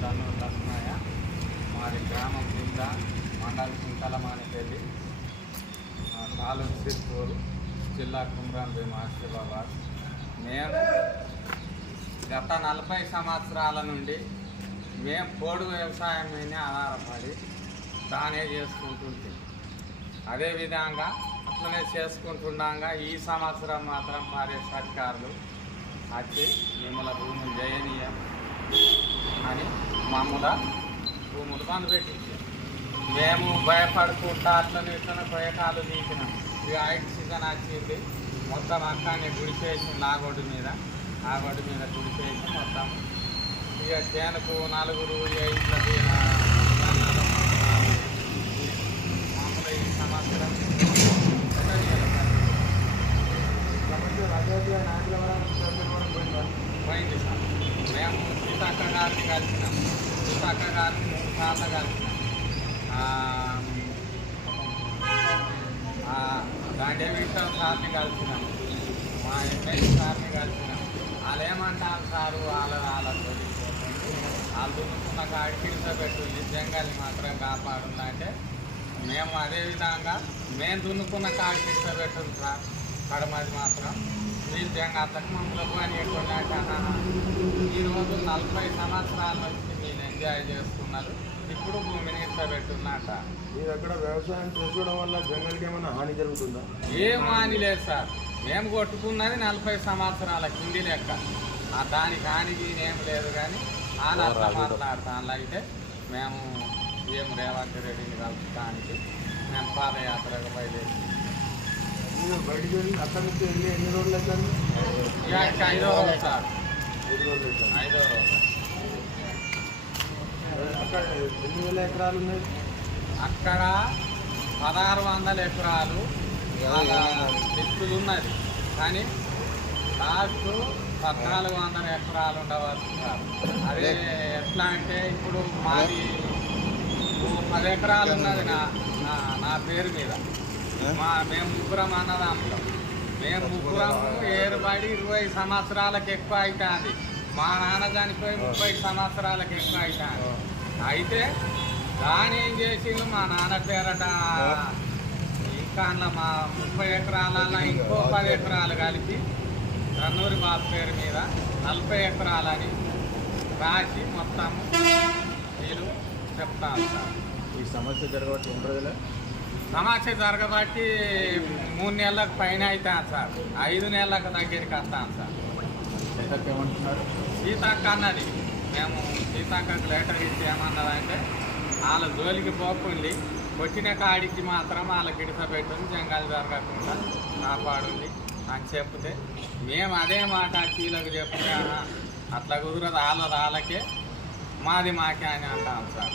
తను లక్ష్మయ్య మాది గ్రామం కింద మండల కుంకలమానిపల్లి తాలూకు సిర్పూర్ జిల్లా కుమ్రాన్ భీమ్ ఆసిఫాబాద్ మేము గత నలభై సంవత్సరాల నుండి మేము పోడు వ్యవసాయం మీద ఆధారపడి దానే చేసుకుంటుంది అదేవిధంగా అట్లనే చేసుకుంటుండగా ఈ సంవత్సరం మాత్రం ఫారెస్ట్ సర్కారులు వచ్చి మిమ్మల్ని భూములు చేయనీయం అని మమ్మల్ని భూములు బంద్ పెట్టించారు మేము భయపడుకుంటా అట్లనే ఇట్లనే ప్రయకాలు తీసినాం ఇక ఐట్ సీజన్ వచ్చింది. మొత్తం అక్కడనే గుడిసేసి నాగొడ్డు మీద నాగొడ్డు మీద గుడిసేసి మొత్తం. ఇక చేనుకు నలుగురు ఇక ఇట్లా తీ- మామూలుగా ఈ సంవత్సరం పోయింది సార్ మేము సీతక్క గారిని కలిసినాం మూడు సార్లు కలిసినాం ఆ, సార్ని కలిసినాం మా ఎమ్మెల్యే సార్ని కలిసినాం వాళ్ళు ఏమంటారు సారు వాళ్ళ వాళ్ళ వాళ్ళు దున్నుకున్న కాడికి పెట్టు జంగాల్ని మాత్రం కాపాడుందంటే మేము అదేవిధంగా మేము దున్నుకున్న కాడికి పెట్టు సార్. కడమది మాత్రం. మీరు జంగాతకు మమ్మల్ని పని ఎట్టున్నాక నలభై సంవత్సరాల నుంచి మీరు ఎంజాయ్ చేస్తున్నారు. ఇప్పుడు భూమిని ఇష్టపెట్టున్నట మీరు అక్కడ వ్యవసాయం చేసుకోవడం వల్ల జంగల్కి ఏమైనా హాని జరుగుతుందా? ఏం హాని లేదు సార్. మేము కొట్టుకున్నది నలభై సంవత్సరాల కింది లెక్క. ఆ దానికి హాని ఏం లేదు కానీ అట్లా మాట్లాడతాను అయితే మేము ఏం రేవంత్ రెడ్డిని కలుపుతానికి మేము పాదయాత్రకు బయలుదేరి మీరు బయటికి వెళ్ళి అక్కడ నుంచి వెళ్ళి ఎన్ని రోజులు ఇంకా ఐదో రోజు సార్. అక్కడ ఎన్ని వేల ఎకరాలు ఉన్నాయి అక్కడ పదహారు వందల ఎకరాలు లిస్టులు ఉన్నది. కానీ లాస్ట్ పద్నాలుగు వందల ఎకరాలు ఉండవచ్చు అదే ఎట్లా అంటే ఇప్పుడు మాది పది ఎకరాలు ఉన్నది నా నా నా పేరు మీద. మా మేము ముగ్గురం అన్నదాంట్లో మేము ముగ్గురం పడి ఇరవై సంవత్సరాలకు ఎక్కువ అవుతుంది మా నాన్న చనిపోయి ముప్పై సంవత్సరాలకు ఎక్కువ అవుతుంది అయితే దాని ఏం చేసిండు మా నాన్న పేరట? ఇంకా మా ముప్పై ఎకరాలలో ఇంకో పది ఎకరాలు కలిపి కన్నూరి బాబు పేరు మీద నలభై ఎకరాలని రాసి మొత్తం మీరు చెప్తాను ఈ సమస్య జరగవచ్చు ఉండదు సమస్య జరగబట్టి మూడు నెలలకు పైన అవుతాను సార్. ఐదు నెలలకు దగ్గరికి వస్తాను సార్. ఏమంటున్నారు? సీతక్క అన్నది. మేము సీతక్కకు లెటర్ ఇచ్చి ఏమన్నదంటే వాళ్ళ జోలికి పోకుండి వచ్చిన కాడికి మాత్రం వాళ్ళకి ఇడసపెట్టుంది జంగాలు జరగకుండా కాపాడుంది అని చెప్తే మేము అదే మాట కీలకు చెప్తే "ఆహా, అట్లా కుదరదు వాళ్ళది వాళ్ళకే మాది మాకే అని అంటాం సార్.